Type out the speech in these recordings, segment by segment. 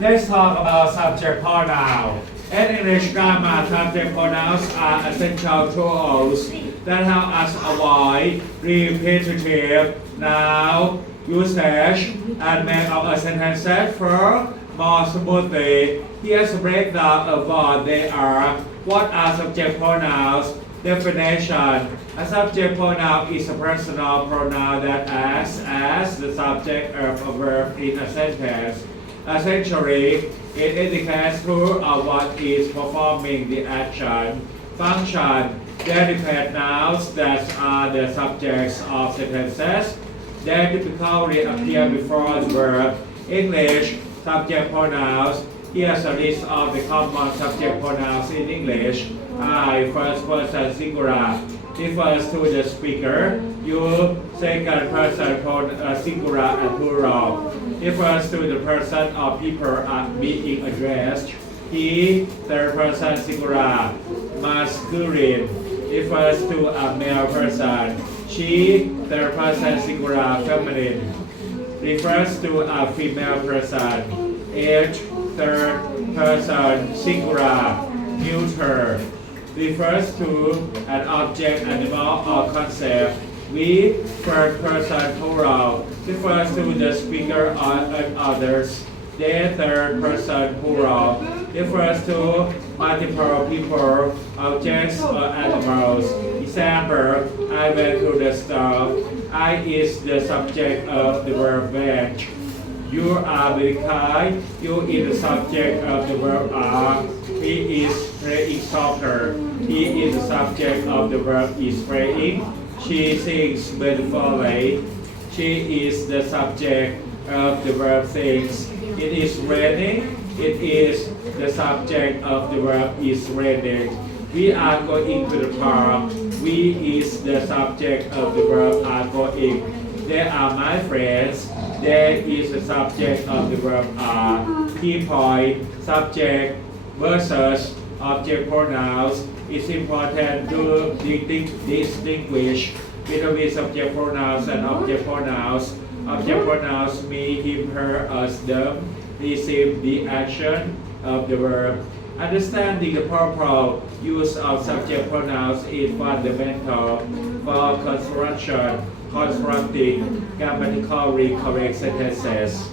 Let's talk about subject pronoun. In English grammar, subject pronouns are essential tools that help us avoid repetitive noun usage and make our sentences flow more smoothly. Here's a breakdown of what they are. What are subject pronouns? Definition. A subject pronoun is a personal pronoun that acts as the subject of a verb in a sentence. Essentially, it indicates who or what is performing the action. Function. They depend nouns that are the subjects of sentences. They typically appear before the verb. English subject pronouns. Here's a list of the common subject pronouns in English. I, first person singular, refers to the speaker. You, second person pron- uh, singular and plural, refers to the person or people are being addressed. He, third person singular, masculine, refers to a male person. She, third person singular, feminine, refers to a female person. It, third person singular, neuter, refers to an object, animal, or concept. We, third person plural, refers to the speaker and others. They, third person plural, refers to multiple people, uh, objects, or animals. Example, I went to the store. I is the subject of the verb went. You are very kind. You is the subject of the verb are. He is playing soccer. He is the subject of the verb is playing. She sings beautifully. She is the subject of the verb sings. It is raining. It is the subject of the verb is raining. We are going to the park. We is the subject of the verb are going. They are my friends. There is the subject of the verb are. Key point, subject versus object pronouns. It's important to distinguish between subject pronouns and object pronouns. Object pronouns mean him, her, us, them, receive the action of the verb. Understanding the proper use of subject pronouns is fundamental for construction, constructing grammatically correct sentences.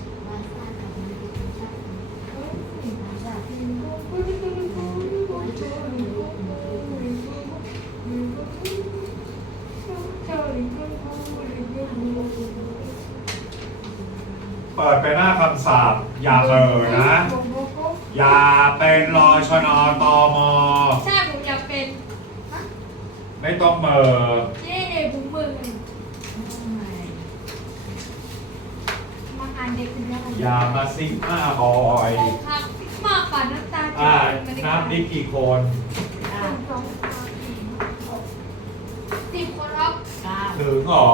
ไม่ต้องเหม่อนี่เนี่ยผมมือมาอ่านเด็กเป็นยังไงอย่ามาซิกมาบอยอกหักมากกว่าน้ำตาอ่าจะนับดิกี่คนสองสามสี่หกสิบคนครับถึงเหรอ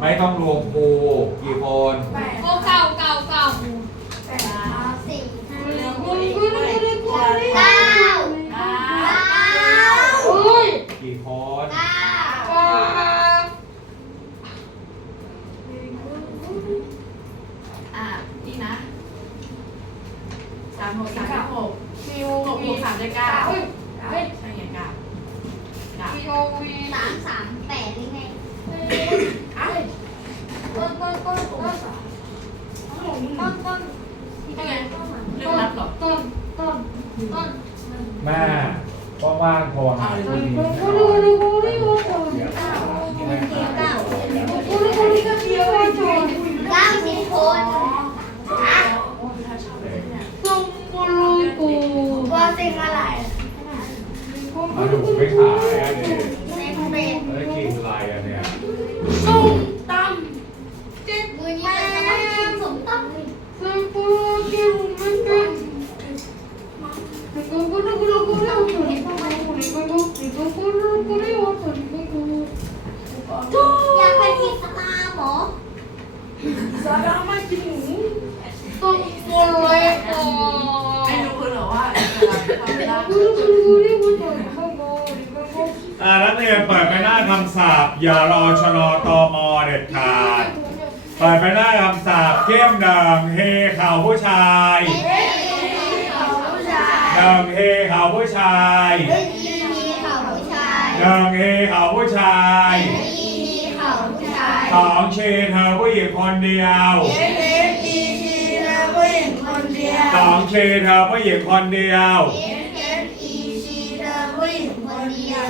ไม่ต้องรวมครูกี่คนโอ้เก่าเก่าเก่าสี่ห้าเก้าโอ้ย กี่คน เก้า ว้า อะนี่นะสาม หกสามสิบหกซีโอหกบวีวกสามได้เก้าเฮ้ยเฮ้ยใช่ไงเก้าเก้าซีโอวีสามสามแปดหรือไงต้นต้นต้นต้นต้นต้นต้นเรื่องรับหรอต้นต้นต้นแม่ว่างๆโทรหาคุณกูรู้รู้รู้รู้รู้เดี๋ยเก้าที่แม่ถ ติงอะไรเอะหนูไปขายอันนี้มต็งเป็ดแล้วกินอะไรอันเนี้ยส้มตำเจ็ดมือนี้จะต้องกินสมตำสัมปูเกี่ยวมันกันกูกูกูกูกูกูอยากไปที่สลามเกรอสลามมากินหมู คำศัพท์อย่ารอชนอตอมอเด็ดขาดเปิดไปหน้าคำศัพท์เข้มหนึ่งเฮเข่าผู้ชายเขาผู้ชายหนึ่งเฮเข่าผู้ชายเขาผู้ชายหนึ่งเฮเข่าผู้ชายเอ็นอีเขาผู้ชายสองเชเธอผู้หญิงคนเดียวเอ็นเอ็นอีชีเราผู้หญิงคนเดียวสองเชเธอผู้หญิงคนเดียว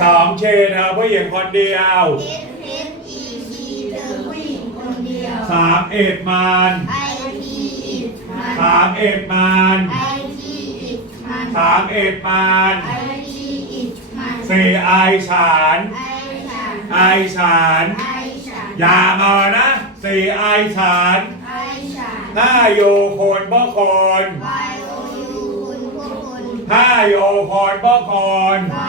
สองเชเธอผู้หญิงคนเดียวเอ็นเอ็นอีชีเราผู้หญิงคนเดียว สามเอ็ดมานไอทีอิดมันสามเอ็ดมานไอทีอิดมันสามเอ็ดมานไอทีอิดมันสี่ไอฉานไอฉันไอฉานไอฉันอย่ามานะสี่ไอฉานไอฉันห้าโยคนพ่อคน Y O U คุณพวกคุณห้าโยคนพ่อคน Y O U คุณพ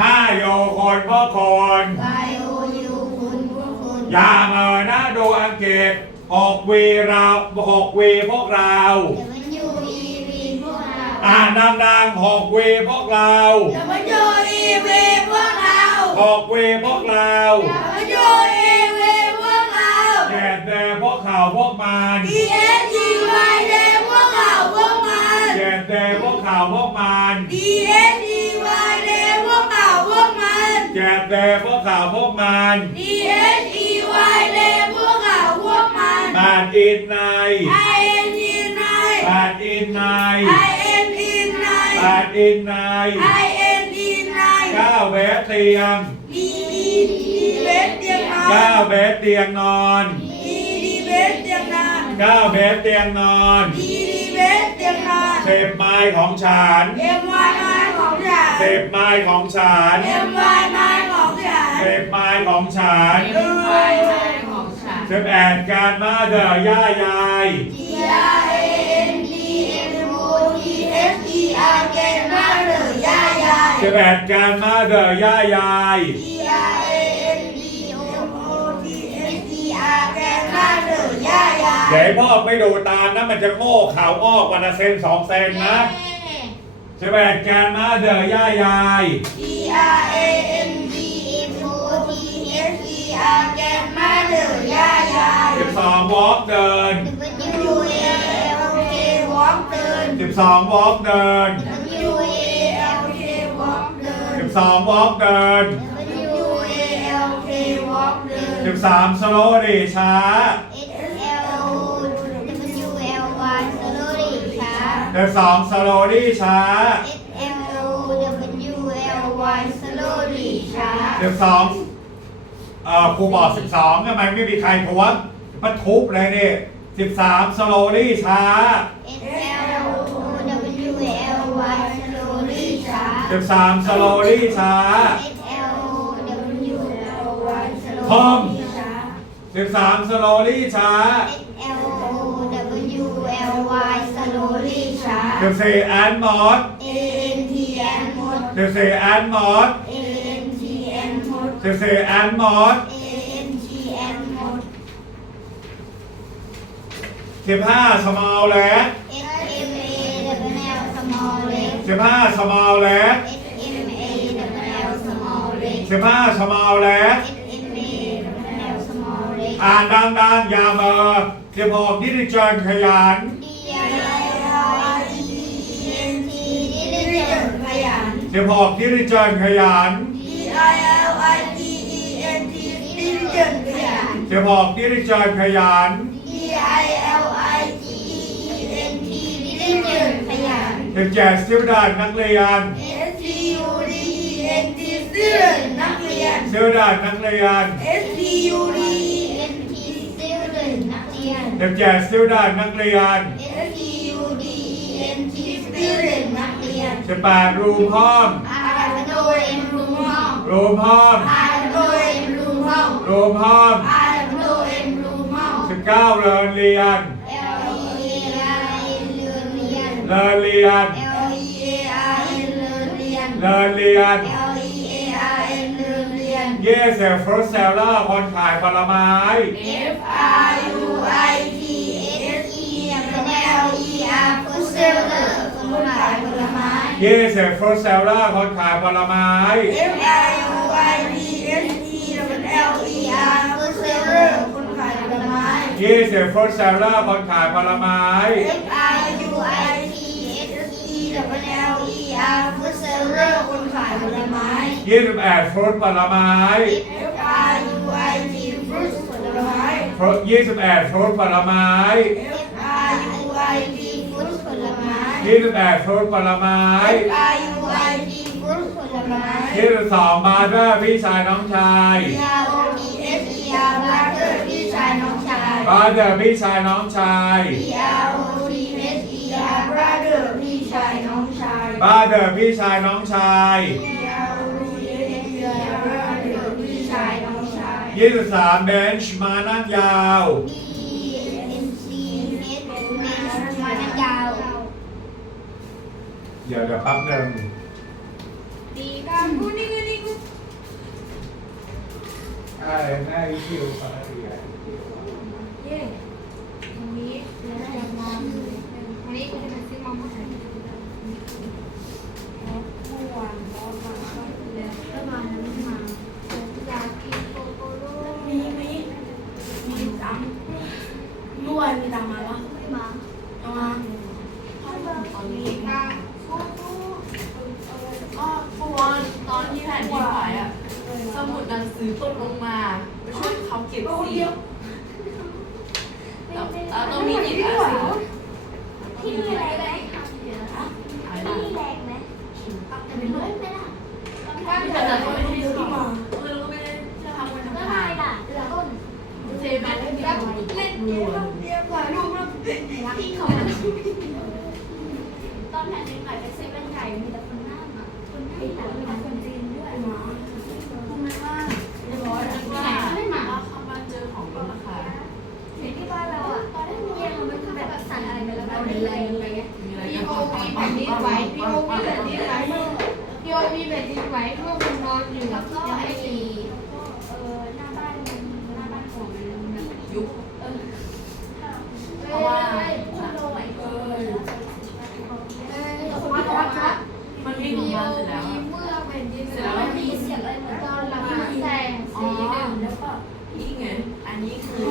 วกคุณห้าโยคนพ่อคน Y O U คุณพวกคุณอย่ามานะดูอังกฤษหกวีเราหกวีพวกเราเดี๋ยวมันยูอีวีพวกเราอ่านดังๆหกวีพวกเราเดี๋ยวมันยูอีวีพวกเราหกวีพวกเราเดี๋ยวมันยูอีวีพวกเราแกดแดพวกเขาพวกมัน D S G Y เดาพวกมัน D S E Y เดพวกเราพวกมันแปดอินใน I N E นายแปดอินใน I N E นายแปดอินใน I N E นาย ก้าเบสเตียง D E D เบสเตียงนอน ก้าเบสเตียงนอน D D เบสเตียงนอน ก้าเบสเตียงนอน D D เบสเตียงนอน เสพไม้ของฉัน M Y ไม้ของฉัน เสพไม้ของฉัน M Y ไม้ของฉันเสพไม้ เอ็มไวไม้ของฉันเสพแอนการมาเดอย่ายาย G R A N D M O T S E R เกนมาหรือย่ายายเสพแอนการมาเดอย่ายาย G R A N D M O T S E R เกนมาหรือย่ายายเดี๋ยวให้พ่อไม่ดูตามนะมันจะโง่ข่าวอ้อกวันละเซนสองเซนนะเสพแอนการมาเดอย่ายาย G R นมาหรือย่ายายสิบสองวอล์กเดิน W A L K walk เดินสิบสองวอล์กเดิน W A L K walk เดินสิบสองวอล์กเดิน W A L K walk เดินสิบสามสโลดีช้า S L W L Y slowly ช้า สิบสองสโลดี้ช้า S L W L Y slowly ช้าสิบสอง เอ่อครูบอกสิบสองทำไมไม่มีใครทวงมันทุบเลยนี่สิบสามสโลดี้ช้า S L W L Y slowly ช้าสิบสามสโลดี้ช้า S L W L Y พร้อม slowly ช้าสิบสามสโลดี้ช้า S L W L Y slowly ช้าสิบสี่แอนมอส A N T N หมดสิบสี่แอนมอส A N T N หมด สิบสี่แอนมอส A N T N หมด สิบห้าสมอลแลน S M A W L small leg สิบห้าสมอลแลน S M A W L small leg สิบห้าสมอลแลน S M A W L small leg อ่านดังๆอย่าเบอร์สิบหกดิจิทัลขยัน D I L I E N T ดิลิเจนขยัน สิบหกดิจิทัลขยัน D I ขยันสิบหกดิจิทัลขยัน D I L I G E N T ดิลิเจนขยันสิบเจ็ดสิบดานนักเรียน S T U D E N T student นักเรียนสิบดานนักเรียน S T U D E N T student นักเรียนสิบเจ็ดสิบดานนักเรียน S T U D E N T student นักเรียนสิบแปดรูมห้อง R W M รูมห้องรูมห้อง R W M รูมห้องรูมห้อง R W 9 Lelian Lelian Lelian Yes a fruit seller คนขายผลไม้ F R U I T S E L E R fruit seller คนขายผลไม้ Yes a fruit seller คนขายผลไม้ F R U I T S E ยี่สิบฟรุตซลเลอร์คนขายผลไม้ F I U I T S E W L E R ฟูดเซลเลอร์คนขายผลไม้ ยี่สิบแปดฟรุตผลไม้ F I U I T ฟรุตผลไม้ ยี่สิบแปดฟรุตผลไม้ F I U I T ฟรุตผลไม้ ยี่สิบแปดฟรุตผลไม้ F I U I T ฟรุตผลไม้ ยี่สิบสองมาด้วยพี่ชายน้องชาย P R O P S E R พี่ชายน้องชาย P R O T H E R brother พี่ชายน้องชาย Father พี่ชายน้องชาย P R O T H E R brother พี่ชายน้องชาย 23 bench มานั่งยาว B N C H มามานักยาว เดี๋ยวเดี๋ยวแป๊บหนึ่ง I am not you, Father. ช่นตรงนี้มอตรงนี้ก็จะเป็นซิมมองมาหา เรียบร้อยลูกแล้วที่เขาตอนแผ่นดินไหวไปเซเว่นใหญ่มีแต่ 你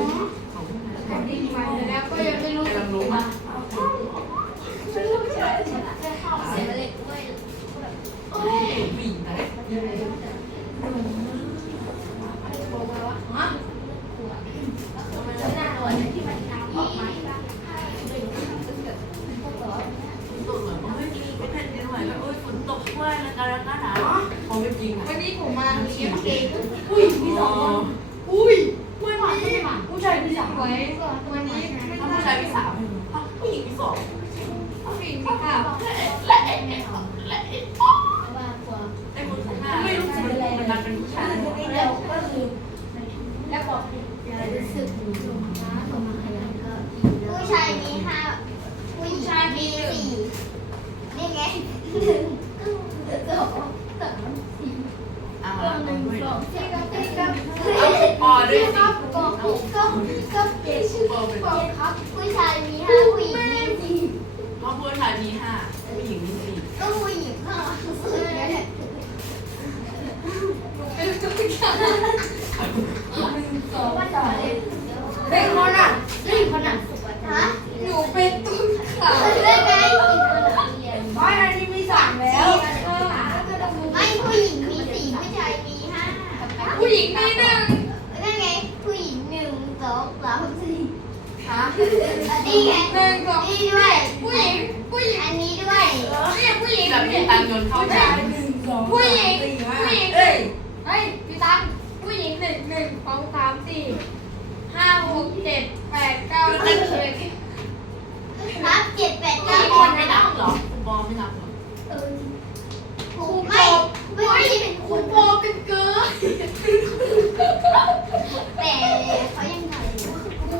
ไง หนึ่งสองนี่ด้วยผู้หญิงผู้หญิงอันนี้ด้วยเนี่ผู้หญิงแบบมีตังค์ยนเข้าใจหนผู้หญิงผู้หญิงเอ้ยเฮ้ยพี่ตังผู้หญิงหนึ่งหนึ่งสองสามสี่ห้าหกเจ็ดแปดเก้าสิบเอ็ดนับเจ็ดแปดเก้าคนไม่นับหรอคุณบอลไม่นับหรอคุณไม่ไม่คุณบอเป็นเกิร์แต่เขายัง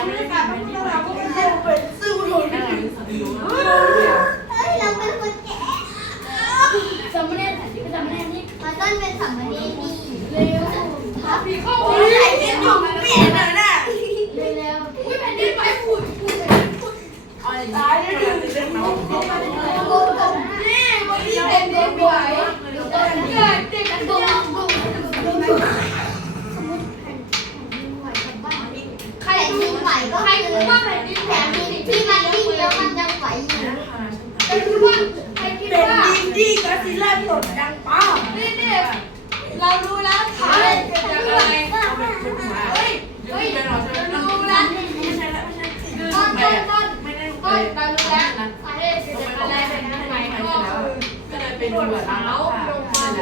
รนี่เร็วพี่เข้าโอ้ยไอ้เนี่ยอยู่เปลี่ยนเลยนะ เร็ว อุ้ยแผ่นดินไหวฝุ่นฝุ่น เอาอย่างนี้เรื่องเรื่องน้องเขา ๆโกงผม นี่วันนี้แผ่นดินไหวเกิดเด็กตกใคร แผ่น ดู ดินไหวก็ ใคร คือ รู้ว่าแผ่นดินไหว แผ่นดินที่มันวิ่งแล้วมันยังไหวอยู่ ใครรู้ว่าใครคิดเป็นว่าดินที่ก็ซิล่าตดดังป้านี่นี่เรารู้แล้วฐานเกิดจากอะไรเฮ้ยเฮ้ยเรารู้แล้วไม่ใช่แล้วไม่ใช่ต้นต้นต้นไม่ได้ต้นเรารู้แล้วสาเหตุเกิดจากอะไรแผ่นดินไหวก็คือก็เลยเป็นหนวดเดือดขาแล้ววลงมาห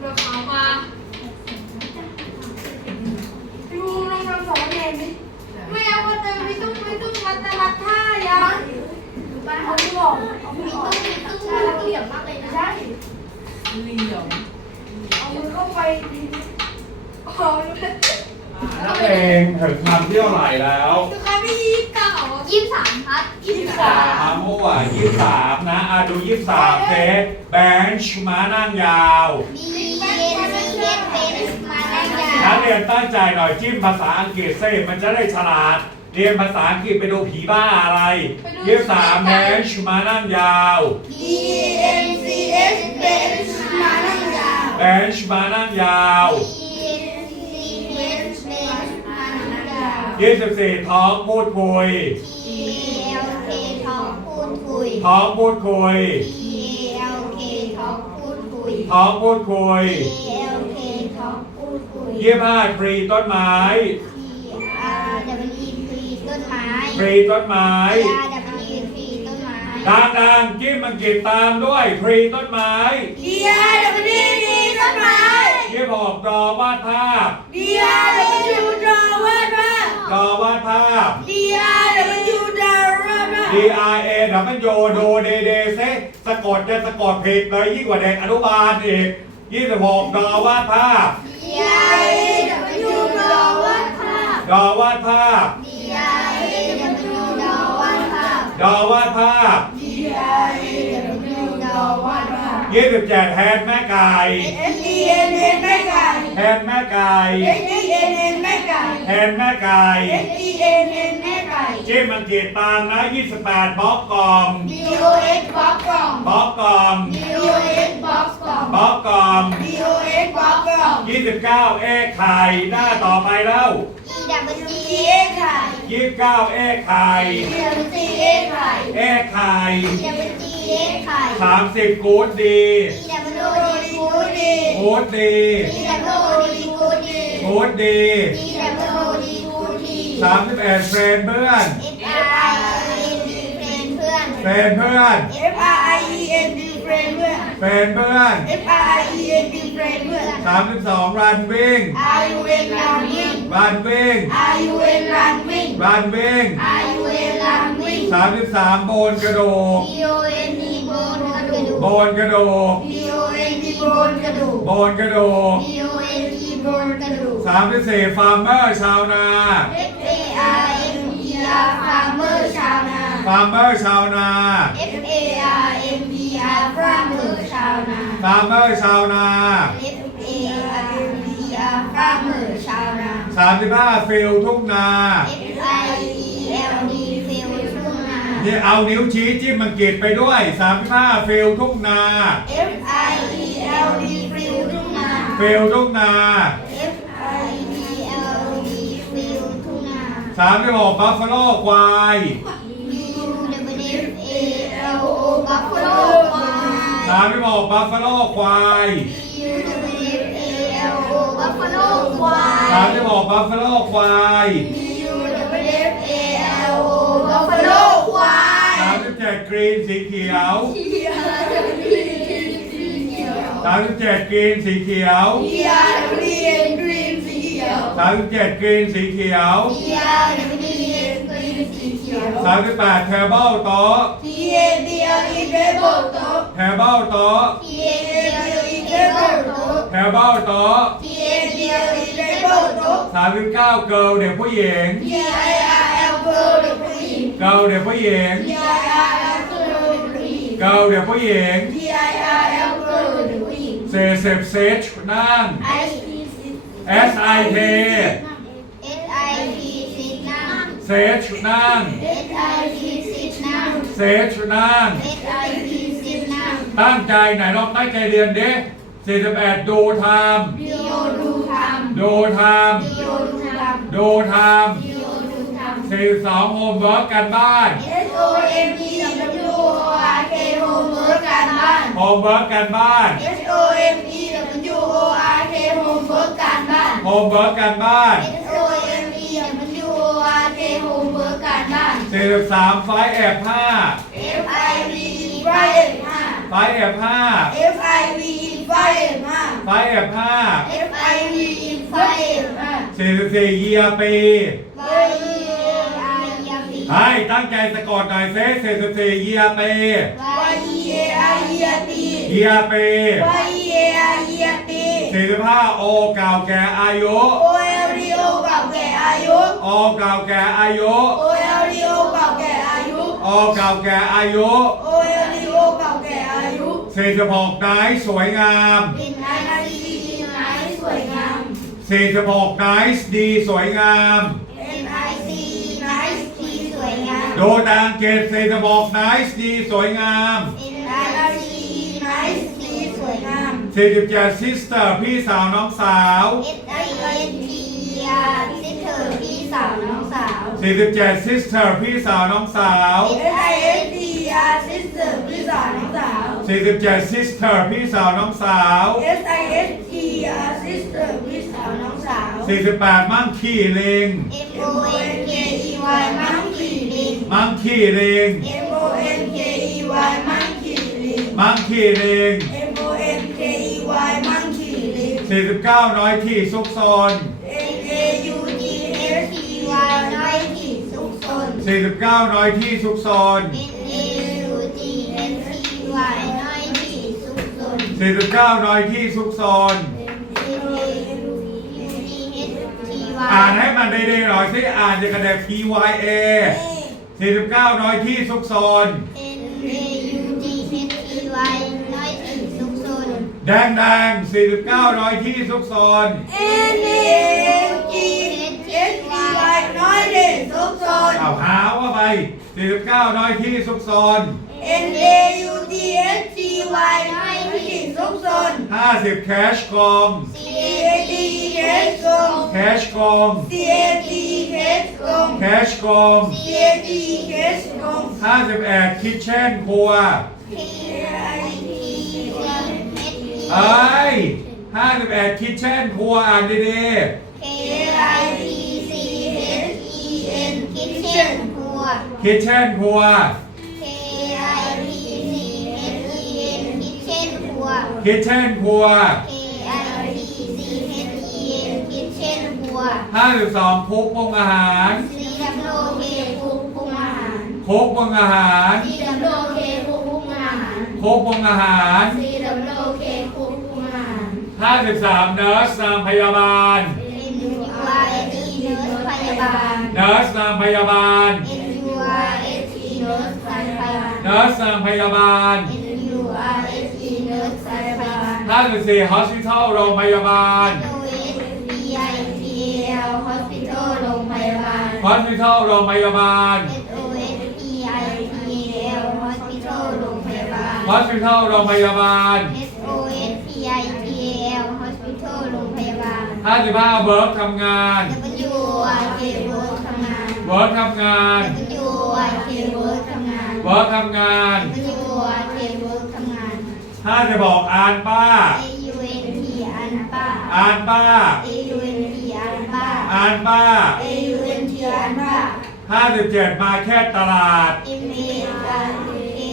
นวดขาวมาดูลองทำสองเณรดิไม่เอาว่าจะไม่ต้องไม่ต้องมาแต่ละท่าอย่าบ้าน เขาไม่บอกเอามีไม่บอตู้กมีตู้เหลี่ยมมากเลยนะใช่เหลี่ยมเอามือเข้าไปดินักเลงถึงคำเที่ยวไหร่แล้วคือใครไม่ยี่เก่ายี่สิบสามครับยี่สิบสามมมั่อวานยี่สามนะอะดูยี่สามเทแบนช์ม้านั่งยาว B N C H เป็นมาได้ยานักเรียนตั้งใจหน่อยจิ้มภาษาอังกฤษเซิมันจะได้ฉลาด เรียนภาษาอังกฤษไปดูผีบ้าอะไรยี่สามแบนช์ม้านั่งยาว B N C H เป็นมาได้ยาวแบนช์ม้านั่งยาว B N C H เป็นมาได้ยาว ยี่สิบสี่ท้องพูดคุย T L K ท้องพูดคุย ท้องพูดคุย T L K ท้องพูดคุย ท้องพูดคุย T L K ท้องพูดคุย ยี่ห้าทรีต้นไม้ T R W T ต้ นไม้ทรีต้นไม้ T R W T ต้นไม้ดังๆจิ้มอังกฤษตามด้วยทรีต้นไม้เดียร์ดับดีดีต้นไม้ยี่หกรอวาดภาพเดียร์ดับยูดาวาดภาพรอวาดภาพเดียร์ดับยูดาวาดภาพ D I A ดับมันโยโดเดเดเซสะกดจะสะกดผิดเลยยิ่งกว่าเด็กอนุบาลอีกยี่สิบหกรอวาดภาพ D I A W ดอวาดภาพรอวาดภาพ D I A W ดอวาด ภาพรอวาดภาพเดียร์ W ดอวาดภาพ ยี่สิบเจ็ดแทนแม่ไก่เอสดีเอ็นเอ็นแม่ไก่ แทนแม่ไก่เอสดีเอ็นเอ็นแม่ไก่ แทนแม่ไก่เอสดีเอ็นเอ็นแม่ไก่ จิ้มอังกฤษตามนะยี่สิบแปดบล็อกกล่อง B O X บล็อกกล่อง บล็อกกล่อง B O X บล็อกกล่อง บล็อกกล่องดีโอเอสบล็อกเกอร์ยี่สิบเก้าเอไข่หน้าต่อไปแล้ว E W G ดีเอไข่ยี่สิบเก้าเอไข่ E W G เอไข่เอไข่ E W G เอไข่สามสิบกูดดี E W O D กูดีกูดดี E W O D กูดีกูดดี E W O D กูดีสามสิบเอ็ดเฟรนเพื่อน F I N D เป็นเพื่อนเฟรนเพื่อน F R I E N D เฟรน เพื่อนเฟรนเพื่อน F R I E N D เฟรนเพื่อนสามสิบสองรันวิ่ง R U N รันวิ่ง รันวิ่ง R U N รันวิ่ง รันวิ่ง R U N รันวิ่งสามสิบสามโบนกระดูก B O N D โบนกระดูก โบนกระดูก B O N D โบนกระดูก โบนกระดูก B O N D โบนกระดูกสามสิบสี่ฟาร์มเมอร์ชาวนา F A R M E R farmer ชาวนา ฟาร์มเมอร์ชาวนา F A R M E R farmer ชาวนาฟาร์มเมอร์ชาวนา F A R M E R farmer ชาวนา สามสิบห้าฟิลทุ่งนา F I E L D ฟิลทุ่งนา นี่เอานิ้วชี้จิ้มอังกฤษไปด้วยสามสิบห้าฟิลทุ่งนา F I E L D ฟิลทุ่งนา ฟิลทุ่งนา F I E L D ฟิลทุ่งนา สามสิบหกบัฟฟาโลควาย B U W F A L O Buffalo ควายสามสิบหกบัฟฟาโลควาย B U W F A L O Buffalo ควายสามสิบหกบัฟฟาโลควาย B U W F A L O Buffalo ควายสามสิบเจ็ดกรีนสีเขียวสามสิบเจ็ดกรีนสีเขียว D R W N Green สีเขียวสามสิบเจ็ดกรีนสีเขียว B R W N กรีนสีเขียวสามสิบแปดเทเบิลโต๊ะ T A D L E table โต๊ะเทเบิลโต๊ะ T A D L E table โต๊ะเทเบิลโต๊ะ T A D L E table โต๊ะสามสิบเก้าเกิร์ลเด็กผู้หญิง T I R girl เด็กผู้หญิงเกิร์ลเด็กผู้หญิง T I R L girl เด็กผู้หญิงเกิร์ลเด็กผู้หญิง T I R L girl เด็กผู้หญิงเซเซฟเซชนั่ง I P S I T S I P สินั่งเซชนั่ง S I P สินั่ง เซชนั่ง S I P สินั่งตั้งใจไหนลองตั้งใจเรียนดิ41ดูท D O ดูทำดูทำ D O ดูทำดูทำ D O ดูทำำ42โฮมเวิร์กกันบ้าน S O M E W O R K โฮมเวิร์กการบ้าน โฮมเวิร์กกันบ้าน S O M E W O R K โฮมเวิร์กการบ้าน โฮมเวิร์กกันบ้าน S เวิร์กการบ้าน43ไฟแอบ5 F I V E ไฟเอ็มห้า ไฟแอบ5 F I V E ไฟเอ็มห้า ไฟแอบ5 F I V E ไฟเอ็มห้า44เยียปี ไฟเอ็มไอยาปีให้ตั้งใจสะกดหน่อยเซ44เยียปี Y E A I ยาปีเยียปี Y E A I ยาปี45โอเก่าแก่อายุ O L D O เก่าแก่อายุ โอเก่าแก่อายุ O L D O เก่าแก่ อายุโอเก่าแก่อายุ O L D O เก่าแก่อายุ46ไนท์สวยงามเป็นไอซีไนสวยงาม46ไนท์ดีสวยงาม N I C ไนทีสวยงามโดนอังกฤษ46ไนท์ดีสวยงาม N I C ไนทีสวยงาม47ซิสเตอร์พี่สาวน้องสาว S I N T R ซิสเตอร์พี่ สาวน้องสาว 47ซิสเตอร์พี่สาวน้องสาว S I N T R ซิสเตอร์พี่สาวน้องสาว 47ซิสเตอร์พี่สาวน้องสาว S I N T R ซิสเตอร์พี่สาวน้องสาว 48 มั่งขี่ลิง M O N K E Y มังคีลิง มั่งขี่ลิง M O N K E Y มังคีลิง มั่งขี่ลิง M O N K E Y มังคีลิง 49 น้อยที่ซุกซน 49 น้อยที่ซุกซน N A U G H T Y น้อยที่สุขสน49 น้อยที่ซุกซน N A U G H T Y อ่านให้มันดีๆหน่อยสิอ่านจะกระเด P Y A 49 น้อยที่ซุกซน N A U G H T Y น้อยที่สุขสนแดงแดง49 น้อยที่ซุกซน N A น เอาหาว่าไป49น้อยที่ซุกซน N A U T H T Y น้อยที่สุขสน50 แคชกอง C A T H กงแคชกอง C A T H กงแคชกอง C A T H กง51คิทเช่นครัว K I T H เอ้ย51คิทเช่นครัวอ่านดี K I T คิทเช่นครัว K I T C H E N Kitchen ครัว คิทเช่นครัว K I T C H E N Kitchen ครัว52คุกปรุงอาหาร C W K คุกปรุงอาหารคุกปรุงอาหาร C W K คุกปรุงอาหารคุกปรุงอาหาร C W K คุกปรุงอาหาร 53เนิร์สนางพยาบาล N U R S E เนิร์สพยาบาล เนิร์สนางพยาบาล N นิร์สนางพยาบาล N U R S E เนิร์สพยาบาล54 hospital โรงพยาบาล O S B I T A L Hospital โรงพยาบาล hospital โรงพยาบาล S O S B I T A L Hospital โรงพยาบาล hospital โรงพยาบาล S O S P I T A L Hospital โรงพยาบาล55 work ทำงาน W I K Work ทำงาน work ทำงาน W I K Work ทำงาน work ทำงาน W I K Work ทำงาน ถ้าจะบอกอ่านป้า A U N T อันป้า อ่านป้า A U N T อันป้า อ่านป้า A U N T อันป้า 57 มาแค่ตลาด M A R K E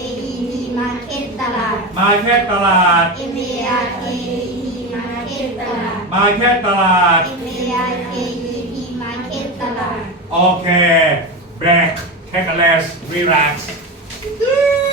T มาร์เก็ตตลาด มาแค่ตลาด M A R K E T มาร์เก็ตตลาด มาแค่ตลาด M A R K E T มาร์เก็ตตลาด โอเค break take a rest relax Hindi!